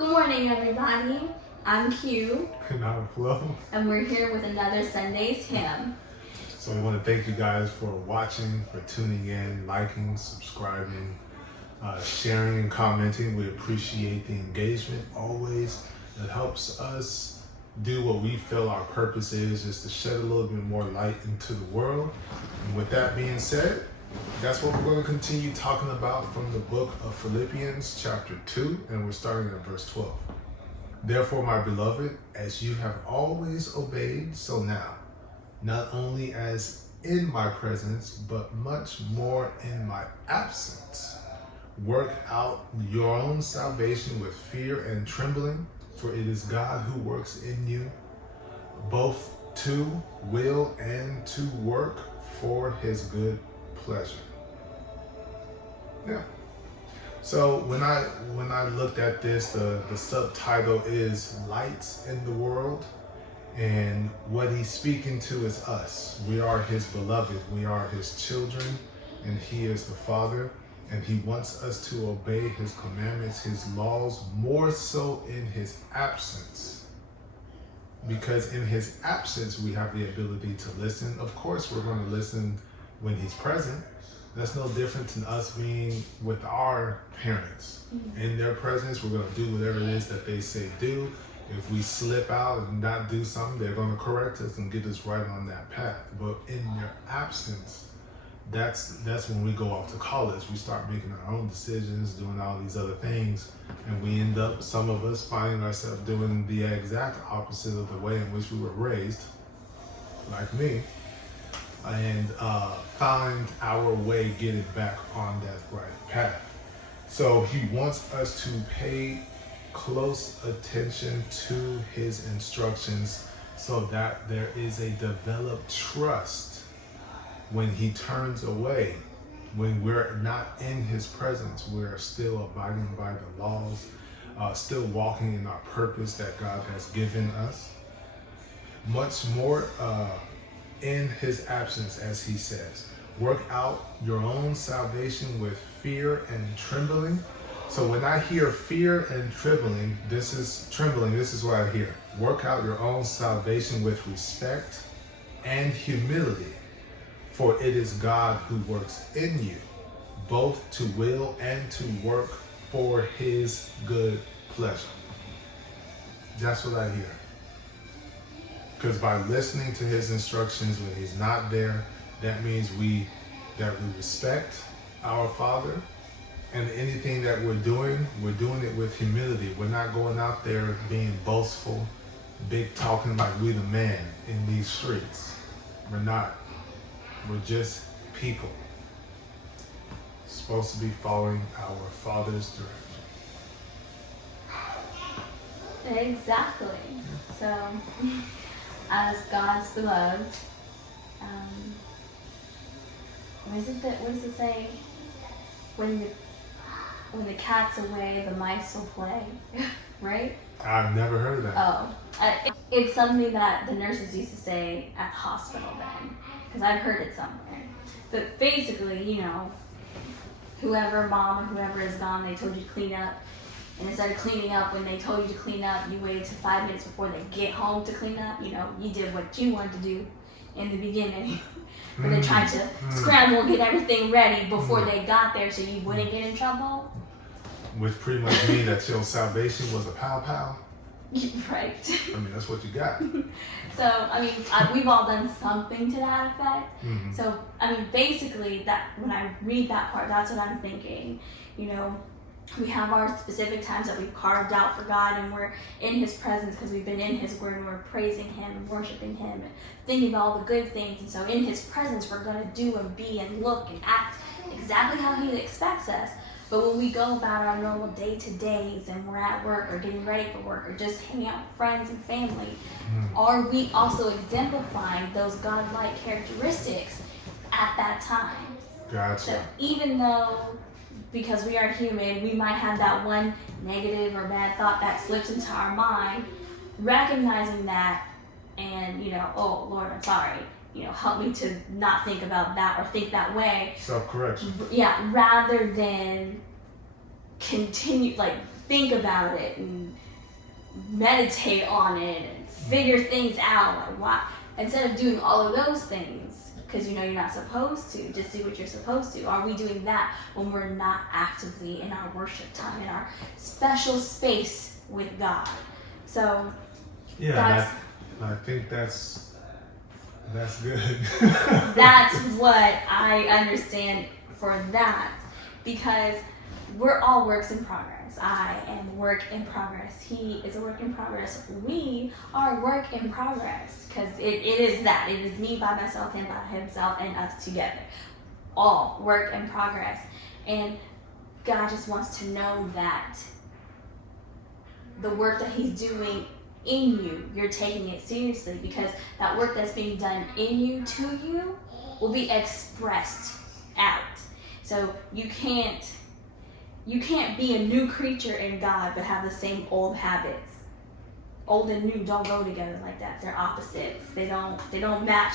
Good morning, everybody. I'm Q. And I'm Flo. And we're here with another Sunday's hymn. So we want to thank you guys for watching, for tuning in, liking, subscribing, sharing, and commenting. We appreciate the engagement always. It helps us do what we feel our purpose is, just to shed a little bit more light into the world. And with that being said, that's what we're going to continue talking about from the book of Philippians chapter 2, and we're starting at verse 12. Therefore, my beloved, as you have always obeyed, so now, not only as in my presence, but much more in my absence, work out your own salvation with fear and trembling, for it is God who works in you, both to will and to work for his good pleasure. Yeah. So when I looked at this, the subtitle is Lights in the World, and what he's speaking to is us. We are his beloved, we are his children, and he is the Father, and he wants us to obey his commandments, his laws, more so in his absence. Because in his absence, we have the ability to listen. Of course, we're going to listen when he's present. That's no different than us being with our parents. In their presence, we're going to do whatever it is that they say do. If we slip out and not do something, they're going to correct us and get us right on that path. But in their absence, that's when we go off to college. We start making our own decisions, doing all these other things, and we end up, some of us, finding ourselves doing the exact opposite of the way in which we were raised, like me, and find our way getting back on that right path. So he wants us to pay close attention to his instructions so that there is a developed trust when he turns away. When we're not in his presence, we're still abiding by the laws, still walking in our purpose that God has given us. Much more in his absence, as he says, work out your own salvation with fear and trembling. So when I hear fear and trembling, this is what I hear. Work out your own salvation with respect and humility, for it is God who works in you, both to will and to work for his good pleasure. That's what I hear. Because by listening to his instructions when he's not there, that means we respect our Father, and anything that we're doing it with humility. We're not going out there being boastful, big talking like we the man in these streets. We're not. We're just people supposed to be following our Father's direction. Exactly. So, as God's beloved, what does it say? When the cat's away, the mice will play, right? I've never heard of that. Oh, it's something that the nurses used to say at the hospital then, because I've heard it somewhere. But basically, whoever mom or whoever is gone, they told you to clean up. And instead of cleaning up when they told you to clean up, you waited till 5 minutes before they get home to clean up. You did what you wanted to do in the beginning. But they tried to scramble and get everything ready before they got there so you wouldn't get in trouble. Which pretty much means that your salvation was a pow-pow. Right. I mean, that's what you got. So, we've all done something to that effect. Mm-hmm. So, basically, that when I read that part, that's what I'm thinking. We have our specific times that we've carved out for God, and we're in his presence because we've been in his word, and we're praising him and worshiping him and thinking of all the good things. And so in his presence, we're going to do and be and look and act exactly how he expects us. But when we go about our normal day-to-days and we're at work or getting ready for work or just hanging out with friends and family, are we also exemplifying those God-like characteristics at that time? Gotcha. So even though, because we are human, we might have that one negative or bad thought that slips into our mind, recognizing that and, oh, Lord, I'm sorry. Help me to not think about that or think that way. Self-correction. Yeah, rather than continue, think about it and meditate on it and figure things out. Like, why? Instead of doing all of those things, because you know you're not supposed to, just do what you're supposed to. Are we doing that when we're not actively in our worship time, in our special space with God? So yeah, I think that's good. That's what I understand for that, because we're all works in progress. I am a work in progress. He is a work in progress. We are a work in progress, because it is that. It is me by myself, him by himself, and us together. All work in progress. And God just wants to know that the work that he's doing in you, you're taking it seriously, because that work that's being done in you, to you, will be expressed out. So you can't be a new creature in God but have the same old habits. Old and new don't go together like that. They're opposites. They don't match.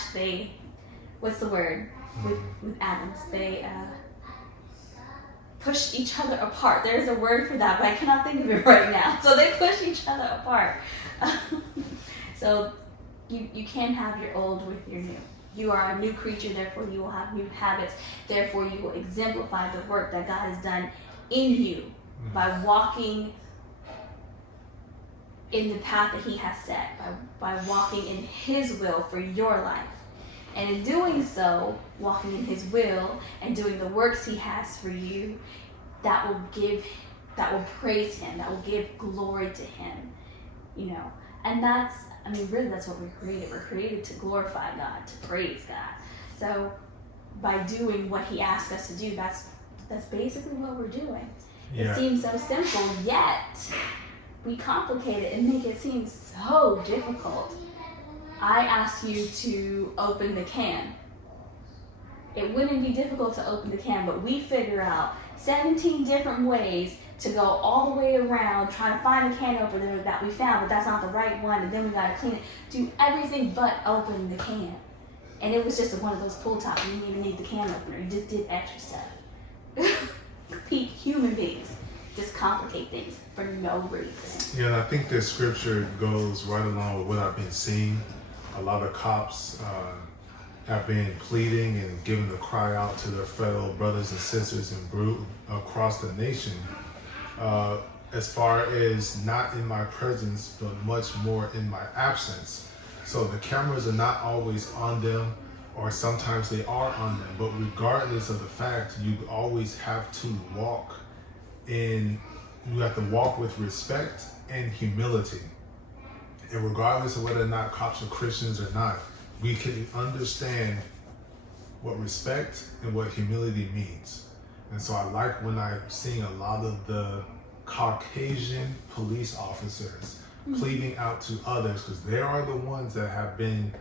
What's the word with atoms? They push each other apart. There's a word for that, but I cannot think of it right now. So they push each other apart. So you can't have your old with your new. You are a new creature, therefore you will have new habits. Therefore you will exemplify the work that God has done in you by walking in the path that he has set, by walking in his will for your life. And in doing so, walking in his will and doing the works he has for you, that will praise him, that will give glory to him, you know. And really that's what we're created. We're created to glorify God, to praise God. So by doing what he asks us to do, that's basically what we're doing. Yeah. It seems so simple, yet we complicate it and make it seem so difficult. I ask you to open the can. It wouldn't be difficult to open the can, but we figure out 17 different ways to go all the way around trying to find the can opener that we found, but that's not the right one, and then we gotta clean it. Do everything but open the can. And it was just one of those pull tops. You didn't even need the can opener. You just did extra stuff. Human beings just complicate things for no reason. Yeah, and I think this scripture goes right along with what I've been seeing. A lot of cops have been pleading and giving the cry out to their fellow brothers and sisters across the nation, as far as not in my presence, but much more in my absence. So the cameras are not always on them, or sometimes they are on them, but regardless of the fact, you always have to walk with respect and humility. And regardless of whether or not cops are Christians or not, we can understand what respect and what humility means. And so I like when I'm seeing a lot of the Caucasian police officers pleading out to others, because they are the ones that have been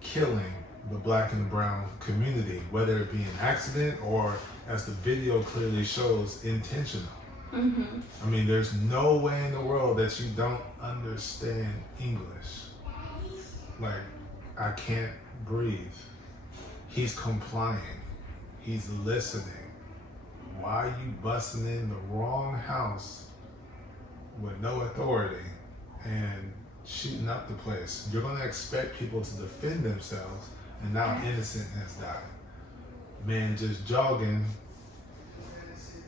killing the black and brown community, whether it be an accident or, as the video clearly shows, intentional. I mean, there's no way in the world that you don't understand English. Like, I can't breathe. He's complying. He's listening. Why are you busting in the wrong house with no authority and shooting up the place? You're going to expect people to defend themselves, and now innocent has died. Man just jogging,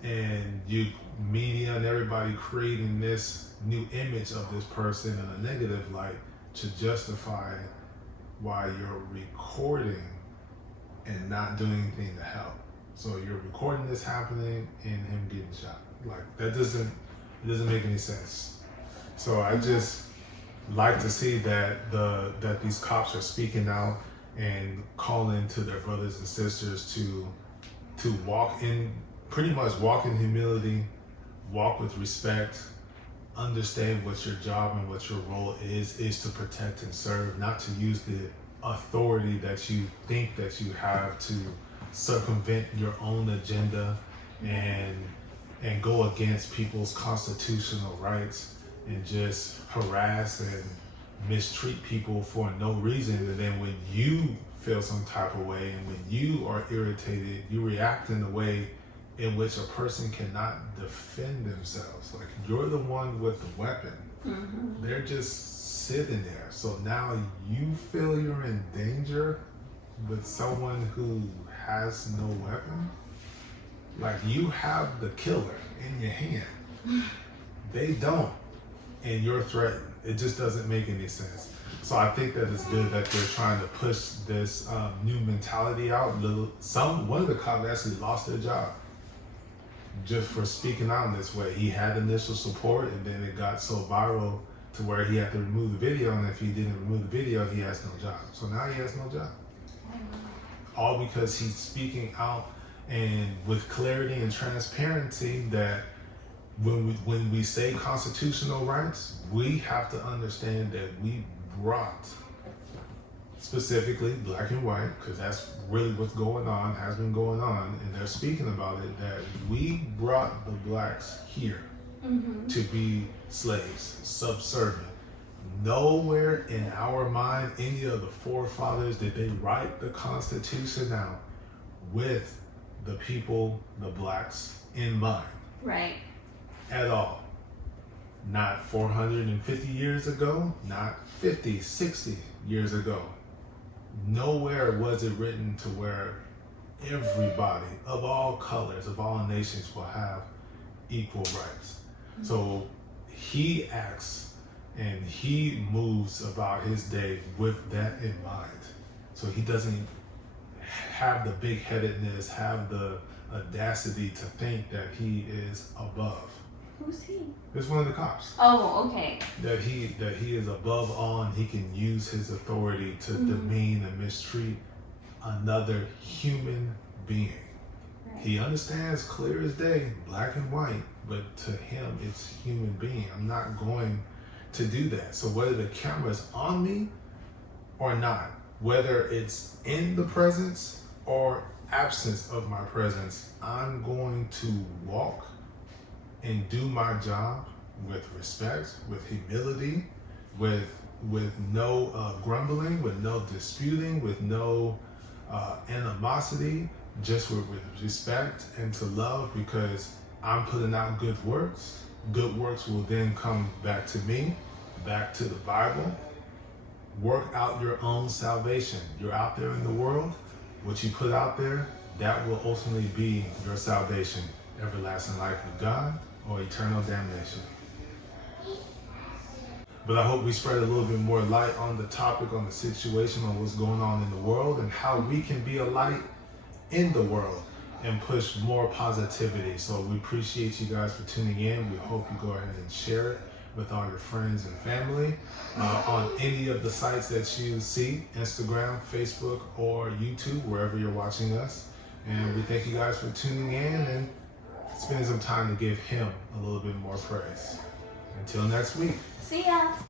and you media and everybody creating this new image of this person in a negative light to justify why you're recording and not doing anything to help. So you're recording this happening and him getting shot. Like, that doesn't make any sense. So I just like to see that these cops are speaking out and calling to their brothers and sisters to walk in humility, walk with respect, understand what your job and what your role is to protect and serve, not to use the authority that you think that you have to circumvent your own agenda and go against people's constitutional rights and just harass and mistreat people for no reason. And then when you feel some type of way and when you are irritated, you react in a way in which a person cannot defend themselves. Like, you're the one with the weapon. Mm-hmm. They're just sitting there. So now you feel you're in danger with someone who has no weapon. Like, you have the killer in your hand. They don't. And you're threatened. It just doesn't make any sense. So I think that it's good that they're trying to push this new mentality out. One of the cops actually lost their job just for speaking out in this way. He had initial support, and then it got so viral to where he had to remove the video, and if he didn't remove the video, he has no job. So now he has no job. All because he's speaking out and with clarity and transparency that when we say constitutional rights, we have to understand that we brought, specifically black and white, because that's really what's going on, has been going on, and they're speaking about it, that we brought the blacks here to be slaves, subservient. Nowhere in our mind, any of the forefathers, did they write the Constitution out with the people, the blacks, in mind. Right. At all. Not 450 years ago, not 50, 60 years ago. Nowhere was it written to where everybody of all colors, of all nations will have equal rights. So he acts and he moves about his day with that in mind. So he doesn't have the big-headedness, have the audacity to think that he is above. Who's he? It's one of the cops. Oh, okay. That he is above all, and he can use his authority to demean and mistreat another human being. Right. He understands clear as day, black and white, but to him it's human being. I'm not going to do that. So whether the camera's on me or not, whether it's in the presence or absence of my presence, I'm going to walk and do my job with respect, with humility, with no grumbling, with no disputing, with no animosity, just with respect and to love, because I'm putting out good works. Good works will then come back to me, back to the Bible. Work out your own salvation. You're out there in the world. What you put out there, that will ultimately be your salvation. Everlasting life with God or eternal damnation. But I hope we spread a little bit more light on the topic, on the situation, on what's going on in the world, and how we can be a light in the world and push more positivity. So we appreciate you guys for tuning in. We hope you go ahead and share it with all your friends and family on any of the sites that you see, Instagram, Facebook, or YouTube, wherever you're watching us. And we thank you guys for tuning in and spending some time to give him a little bit more praise. Until next week. See ya.